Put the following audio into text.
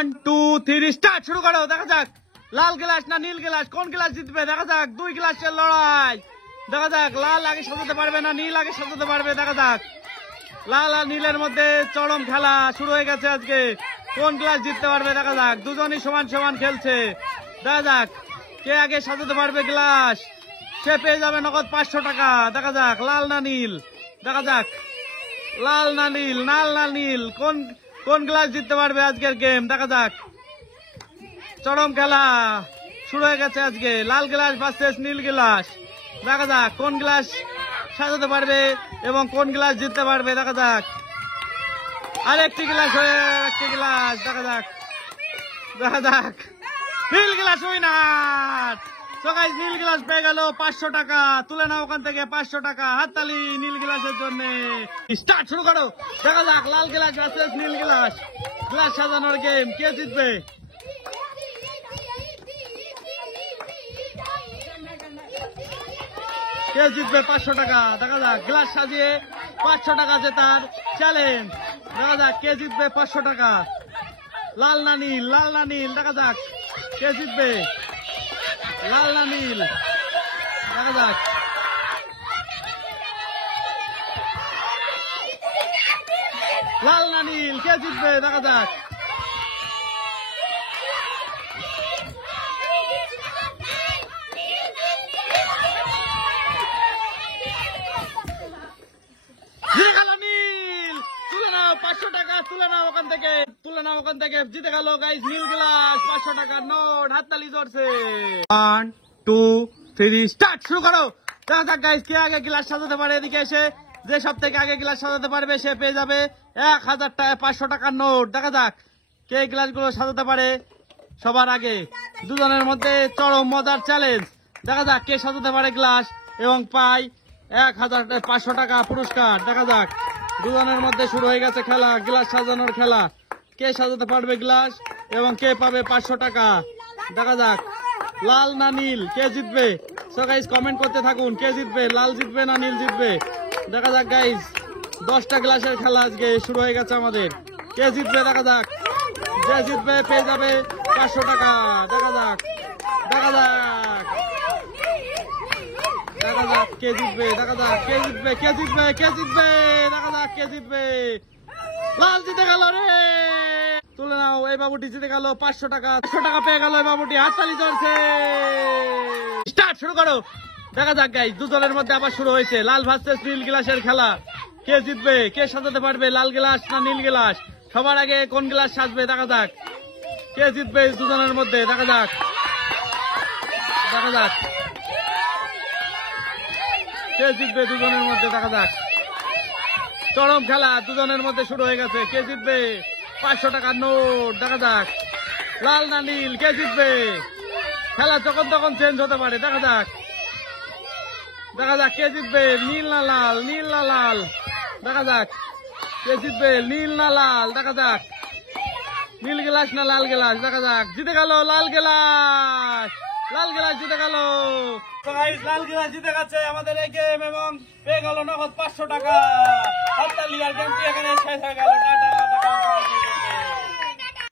1 2 3 start শুরু করো। দেখা যাক লাল গ্লাস না নীল গ্লাস, কোন গ্লাস জিতবে। দেখা যাক 2 গ্লাসের লড়াই। দেখা যাক লাল আগে সাজাতে পারবে না নীল আগে সাজাতে পারবে। দেখা যাক লাল আর নীলের মধ্যে চরম খেলা শুরু হয়ে গেছে আজকে। কোন গ্লাস জিততে পারবে দেখা যাক। দুজনই সমান সমান খেলছে। দেখা যাক কে আগে সাজাতে পারবে গ্লাস, সে পেয়ে যাবে নগদ 500 টাকা। দেখা যাক লাল না নীল। দেখা যাক লাল না নীল, লাল না নীল, কোন গ্লাস জিততে পারবে আজকের গেম। দেখা যাক চরম খেলা শুরু হয়ে গেছে আজকে। লাল গ্লাস ভার্সেস নীল গ্লাস। দেখা যাক কোন গ্লাস সাজাতে পারবে এবং কোন গ্লাস জিততে পারবে। দেখা যাক আরেকটি গ্লাস হয়ে একটি গ্লাস। দেখা যাক দেখা যাক নীল গ্লাস উইনার। সো গাইস নীল গ্লাস পেয়ে গেল 500 টাকা। তুলে নাও ওখান থেকে 500 টাকা। হাততালি নীল গ্লাসের জন্য। স্টার্ট শুরু করো। দেখা যাক লাল গ্লাস ভার্সেস নীল গ্লাস। গ্লাস সাজানোর গেম, কে জিতবে। কে জিতবে 500 টাকা। দেখা যাক গ্লাস সাজিয়ে 500 টাকা জেতার চ্যালেঞ্জ। দেখা যাক কে জিতবে 500 টাকা। লাল না নীল, লাল না নীল। দেখা যাক কে জিতবে, লাল না নীল। দেখা যাক লাল না নীল, কে জিতবে। দেখা যাক জিতে গেল নীল। তুলে নাও 500 টাকা। তুলে নাও ওখান থেকে, তুলে নাও ওখান থেকে। জিতে গেল গাইস নীল গ্লাস। 500 টাকার নোট। হাততালি জোরছে। 1 2 3 স্টার্ট শুরু করো। দেখা যাক গাইস কে আগে গ্লাস সাজাতে পারে। এদিকে এসে যে সব থেকে আগে গ্লাস সাজাতে পারবে সে পেয়ে যাবে 1000 টাকা 500 টাকার নোট। দেখা যাক কে গ্লাসগুলো সাজাতে পারে সবার আগে। দুজনের মধ্যে চরম মজার চ্যালেঞ্জ। দেখা যাক কে সাজাতে পারে গ্লাস এবং পায় 1500 টাকা পুরস্কার। দেখা যাক দুজনের মধ্যে শুরু হয়ে গেছে খেলা, গ্লাস সাজানোর খেলা। কে সাজাতে পারবে গ্লাস এবং কে পাবে 500 টাকা। দেখা যাক লাল না নীল, কে জিতবে। সো গাইস কমেন্ট করতে থাকুন কে জিতবে, লাল জিতবে না নীল জিতবে। দেখা যাক গাইস 10টা গ্লাসের খেলা আজকে শুরু হয়ে গেছে আমাদের। কে জিতবে দেখা যাক। যে জিতবে পেয়ে যাবে 500 টাকা। দেখা যাক দেখা যাক দেখা যাক কে জিতবে। দেখা যাক কে জিতবে, কে জিতবে, কে জিতবে। দেখা যাক কে জিতবে। লাল জিতে গেল রে। তুলে নাও, এই বাবুটি জিতে গেল 500 টাকা। 500 টাকা পেয়ে গেল এই বাবুটি। হাততালি চলছে। স্টার্ট শুরু করো। দেখা যাক গাইস দুজনের মধ্যে আবার শুরু হয়েছে লাল ভার্সেস নীল গ্লাসের খেলা। কে জিতবে, কে সাজাতে পারবে লাল গ্লাস না নীল গ্লাস। সবার আগে কোন গ্লাস সাজবে। দেখা যাক কে জিতবে দুজনের মধ্যে। দেখা যাক দেখা যাক কে জিতবে দুজনের মধ্যে। দেখা যাক চরম খেলা দুজনের মধ্যে শুরু হয়ে গেছে। কে জিতবে 500 টাকার নোট। দেখা যাক লাল না নীল, কে জিতবে। খেলা যখন তখন চেঞ্জ হতে পারে। দেখা যাক দেখা যাক কে জিতবে, নীল না লাল, নীল না লাল। দেখা যাক কে জিতবে, নীল না লাল। দেখা যাক নীল গ্লাস না লাল গ্লাস। দেখা যাক জিতে গেল লাল গ্লাস। লাল গ্লাস জিতে গেল। লাল গ্লাস জিতে গেছে আমাদের এই গেম এবং পেয়ে গেল নগদ 500 টাকা। হাততালি। আর গেমটি এখানে শেষ হয়ে গেল। টাটা।